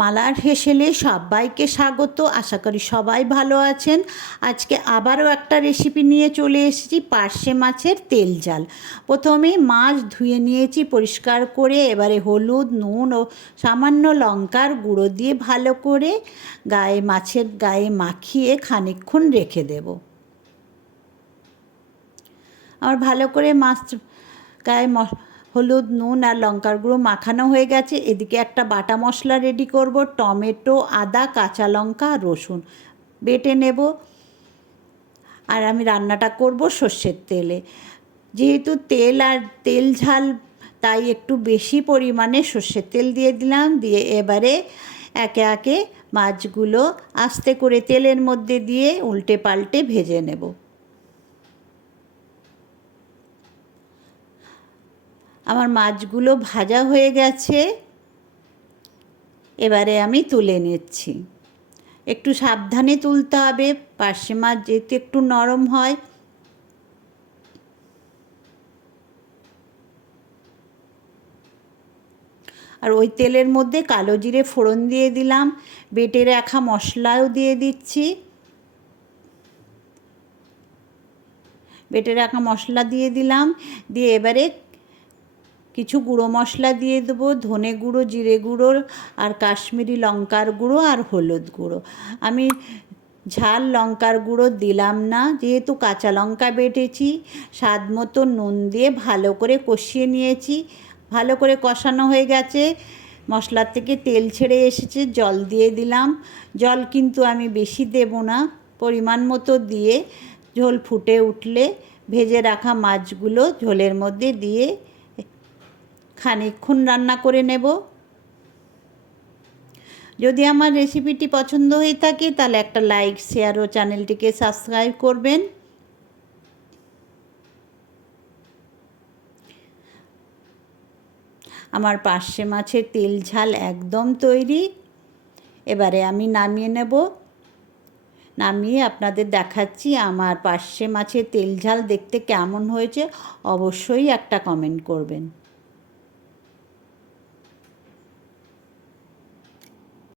মালার হেসেলে সবাইকে স্বাগত। আশা করি সবাই ভালো আছেন। আজকে আবারও একটা রেসিপি নিয়ে চলে এসেছি, পার্শে মাছের তেল ঝাল। প্রথমে মাছ ধুয়ে নিয়েছি পরিষ্কার করে, এবারে হলুদ, নুন ও সামান্য লঙ্কার গুঁড়ো দিয়ে ভালো করে মাছের গায়ে মাখিয়ে খানিকক্ষণ রেখে দেব। আমার ভালো করে মাছ গায়ে হলুদ, নুন আর লঙ্কার গুঁড়ো মাখানো হয়ে গেছে। এদিকে একটা বাটা মশলা রেডি করব। টমেটো, আদা, কাঁচা লঙ্কা, রসুন বেটে নেব। আর আমি রান্নাটা করব সর্ষের তেলে। যেহেতু তেল ঝাল, তাই একটু বেশি পরিমাণে সর্ষের তেল দিয়ে দিলাম। দিয়ে এবারে একে একে মাছগুলো আস্তে করে তেলের মধ্যে দিয়ে উল্টে পাল্টে ভেজে নেব। আমার মাছগুলো ভাজা হয়ে গেছে, এবারে আমি তুলে নিচ্ছি। একটু সাবধানে তুলতে হবে, পার্শে মাছ যেহেতু একটু নরম হয়। আর ওই তেলের মধ্যে কালো জিরে ফোড়ন দিয়ে দিলাম, বেটে রাখা মশলাও দিয়ে দিচ্ছি। বেটে রাখা মশলা দিয়ে দিলাম, দিয়ে এবারে কিছু গুঁড়ো মশলা দিয়ে দেবো, ধনে গুঁড়ো, জিরে গুঁড়ো আর কাশ্মীরি লঙ্কার গুঁড়ো আর হলুদ গুঁড়ো। আমি ঝাল লঙ্কার গুঁড়ো দিলাম না, যেহেতু কাঁচা লঙ্কা বেটেছি। স্বাদ মতো নুন দিয়ে ভালো করে কষিয়ে নিয়েছি। ভালো করে কষানো হয়ে গেছে, মশলার থেকে তেল ছেড়ে এসেছে, জল দিয়ে দিলাম। জল কিন্তু আমি বেশি দেব না, পরিমাণ মতো দিয়ে ঝোল ফুটে উঠলে ভেজে রাখা মাছগুলো ঝোলের মধ্যে দিয়ে খানিকক্ষণ রান্না করে নেব। যদি আমার রেসিপিটি পছন্দ হয়ে থাকে তাহলে একটা লাইক, শেয়ার ও চ্যানেলটিকে সাবস্ক্রাইব করবেন। আমার পার্শে মাছের তেল ঝাল একদম তৈরি। এবারে আমি নামিয়ে নেব। নামিয়ে আপনাদের দেখাচ্ছি আমার পার্শে মাছের তেল ঝাল দেখতে কেমন হয়েছে। অবশ্যই একটা কমেন্ট করবেন।